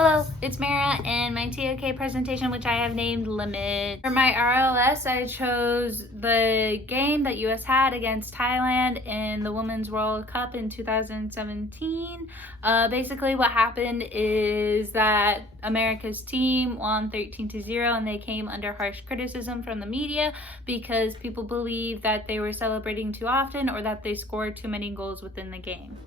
Hello, it's Mara and my TOK presentation, which I have named Limit. For my RLS, I chose the game that US had against Thailand in the Women's World Cup in 2017. Basically what happened is that America's team won 13-0 and they came under harsh criticism from the media because people believed that they were celebrating too often or that they scored too many goals within the game.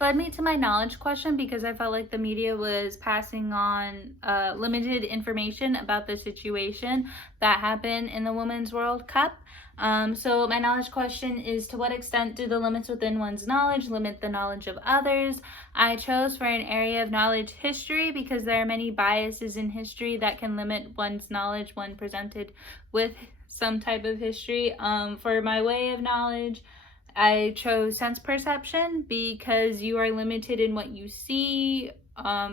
Led me to my knowledge question because I felt like the media was passing on limited information about the situation that happened in the Women's World Cup. So my knowledge question is, to what extent do the limits within one's knowledge limit the knowledge of others? I chose for an area of knowledge history because there are many biases in history that can limit one's knowledge when presented with some type of history. For my way of knowledge, I chose sense perception because you are limited in what you see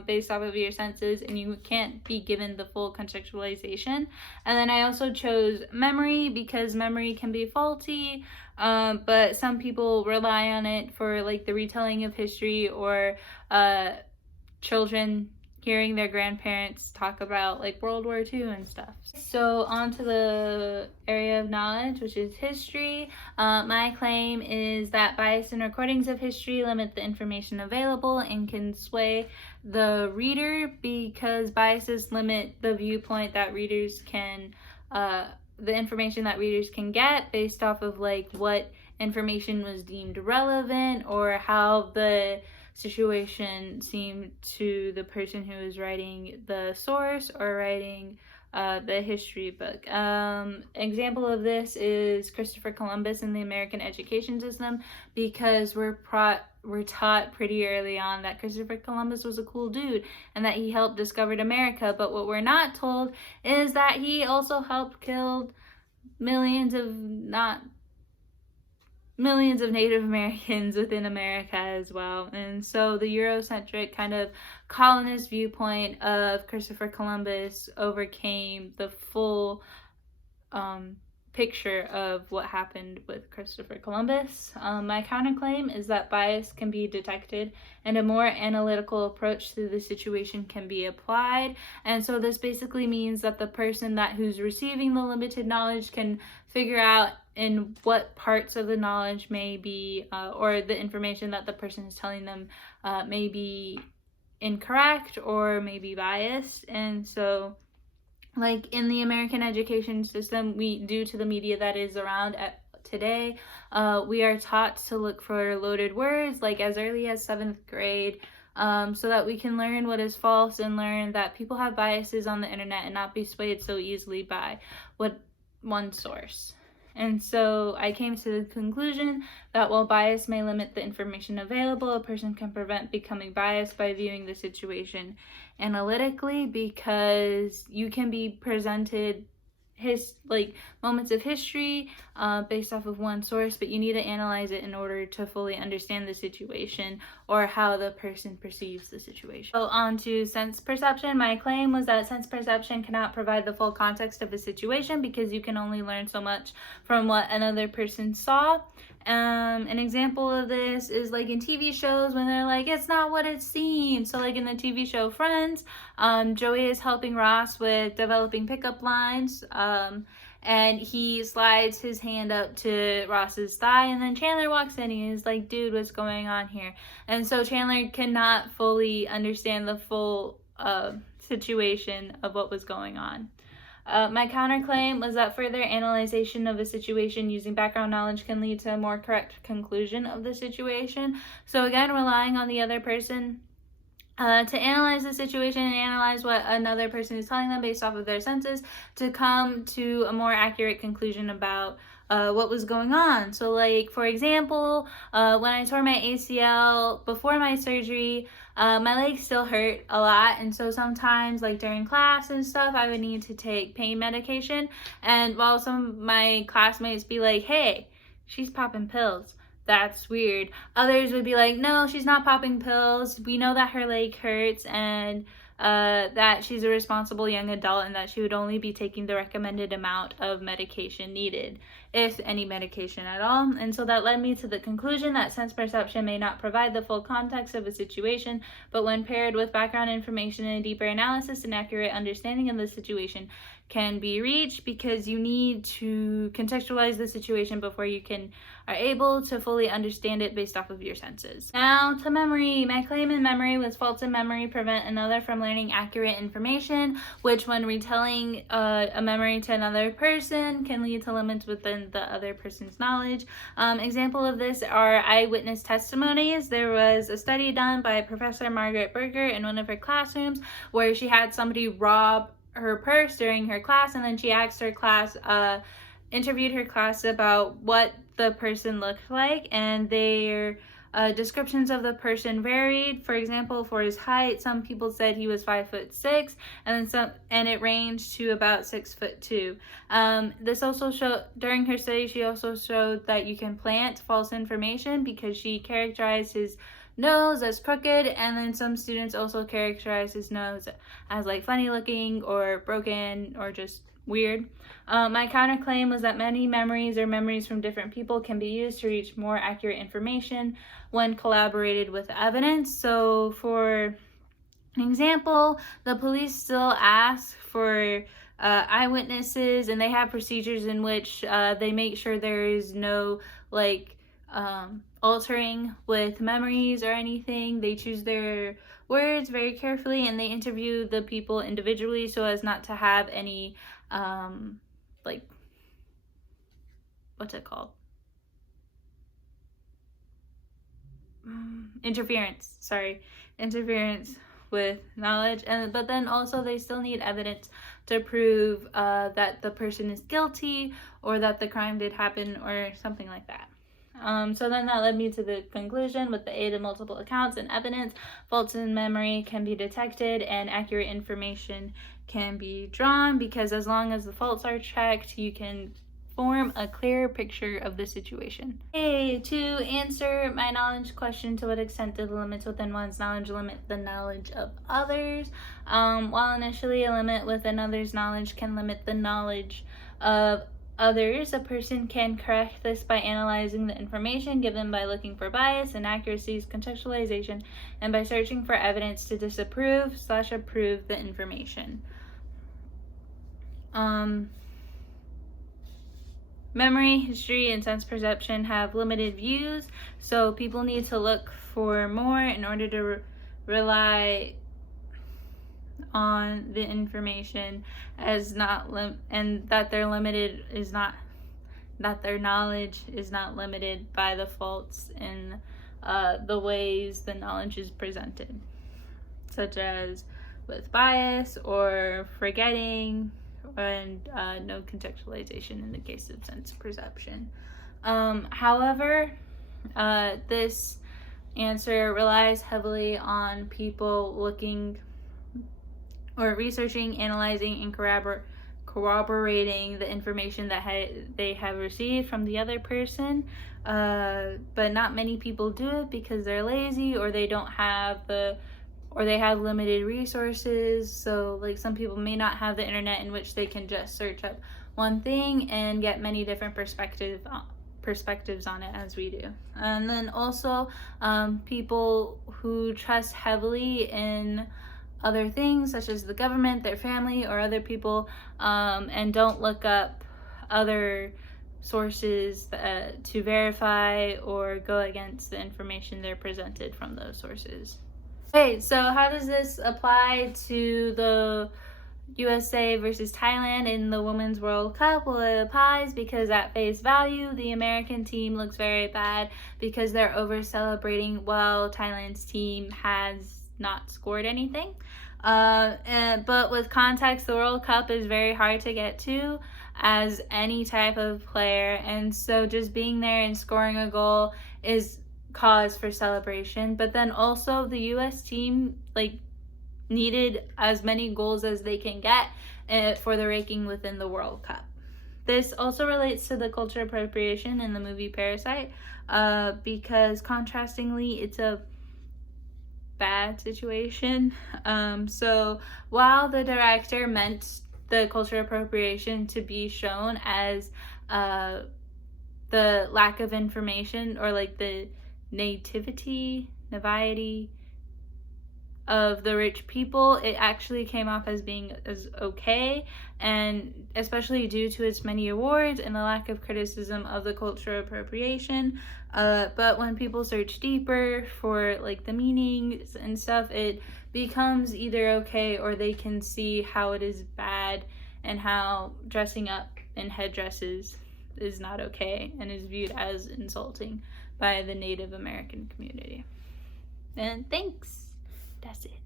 based off of your senses, and you can't be given the full contextualization. And then I also chose memory because memory can be faulty, but some people rely on it for like the retelling of history or children hearing their grandparents talk about like World War II and stuff. So on to the area of knowledge, which is history. My claim is that bias in recordings of history limit the information available and can sway the reader because biases limit the viewpoint that readers can, the information that readers can get based off of like what information was deemed relevant or how the situation seemed to the person who was writing the source or writing the history book. Example of this is Christopher Columbus in the American education system, because we're taught pretty early on that Christopher Columbus was a cool dude and that he helped discover America, but what we're not told is that he also helped kill millions of Native Americans within America as well. And so the Eurocentric kind of colonist viewpoint of Christopher Columbus overcame the full picture of what happened with Christopher Columbus. My counterclaim is that bias can be detected and a more analytical approach to the situation can be applied. And so this basically means that the person who's receiving the limited knowledge can figure out in what parts of the knowledge may be, or the information that the person is telling them may be incorrect or may be biased. And so like in the American education system, due to the media that is around today, we are taught to look for loaded words like as early as 7th grade, so that we can learn what is false and learn that people have biases on the internet and not be swayed so easily by one source. And so I came to the conclusion that while bias may limit the information available, a person can prevent becoming biased by viewing the situation analytically, because you can be presented moments of history based off of one source, but you need to analyze it in order to fully understand the situation or how the person perceives the situation. So on to sense perception. My claim was that sense perception cannot provide the full context of a situation because you can only learn so much from what another person saw. An example of this is like in TV shows when they're like, it's not what it seems. So like in the TV show Friends, Joey is helping Ross with developing pickup lines, and he slides his hand up to Ross's thigh, and then Chandler walks in and he's like, dude, what's going on here? And so Chandler cannot fully understand the full situation of what was going on. My counterclaim was that further analyzation of a situation using background knowledge can lead to a more correct conclusion of the situation. So again, relying on the other person to analyze the situation and analyze what another person is telling them based off of their senses to come to a more accurate conclusion about what was going on. So like, for example, when I tore my ACL before my surgery, my legs still hurt a lot, and so sometimes like during class and stuff I would need to take pain medication, and while some of my classmates be like, hey, she's popping pills, that's weird, others would be like, no, she's not popping pills, we know that her leg hurts, and that she's a responsible young adult and that she would only be taking the recommended amount of medication needed, if any medication at all. And so that led me to the conclusion that sense perception may not provide the full context of a situation, but when paired with background information and a deeper analysis and accurate understanding of the situation can be reached, because you need to contextualize the situation before you are able to fully understand it based off of your senses. Now to memory. My claim in memory was faults in memory prevent another from learning accurate information, which when retelling a memory to another person can lead to limits within the other person's knowledge. Example of this are eyewitness testimonies. There was a study done by Professor Margaret Berger in one of her classrooms where she had somebody rob her purse during her class, and then she asked her class, interviewed her class about what the person looked like, and their descriptions of the person varied. For example, for his height, some people said he was 5'6", and it ranged to about 6'2". This also showed, during her study, she also showed that you can plant false information, because she characterized his nose as crooked, and then some students also characterize his nose as like funny looking or broken or just weird. My counterclaim was that many memories or memories from different people can be used to reach more accurate information when collaborated with evidence. So for an example, the police still ask for eyewitnesses, and they have procedures in which they make sure there is no altering with memories or anything. They choose their words very carefully, and they interview the people individually so as not to have any what's it called? Interference with knowledge. But then also they still need evidence to prove that the person is guilty or that the crime did happen or something like that. So then that led me to the conclusion: with the aid of multiple accounts and evidence, faults in memory can be detected and accurate information can be drawn, because as long as the faults are checked, you can form a clear picture of the situation. Okay, to answer my knowledge question, to what extent do the limits within one's knowledge limit the knowledge of others? While initially a limit within others' knowledge can limit the knowledge of others, a person can correct this by analyzing the information given, by looking for bias, inaccuracies, contextualization, and by searching for evidence to disapprove/approve the information. Memory, history, and sense perception have limited views, so people need to look for more in order to rely on the information as and that their knowledge is not limited by the faults in the ways the knowledge is presented, such as with bias or forgetting, and no contextualization in the case of sense perception. However, this answer relies heavily on people looking or researching, analyzing, and corroborating the information that they have received from the other person, but not many people do it because they're lazy, or they have limited resources. So like some people may not have the internet in which they can just search up one thing and get many different perspectives on it as we do. And then also people who trust heavily in other things such as the government, their family, or other people, and don't look up other sources to verify or go against the information they're presented from those sources. Okay, so how does this apply to the USA versus Thailand in the Women's World Cup? Well, it applies because at face value, the American team looks very bad because they're over celebrating while Thailand's team has not scored anything. But with context, the World Cup is very hard to get to as any type of player, and so just being there and scoring a goal is cause for celebration. But then also the US team needed as many goals as they can get for the ranking within the World Cup. This also relates to the cultural appropriation in the movie Parasite, because contrastingly, it's a bad situation. So while the director meant the cultural appropriation to be shown as the lack of information, or like the naivety of the rich people, it actually came off as being as okay, and especially due to its many awards and the lack of criticism of the cultural appropriation. But when people search deeper for like the meanings and stuff, it becomes either okay, or they can see how it is bad and how dressing up in headdresses is not okay and is viewed as insulting by the Native American community. And thanks. That's it.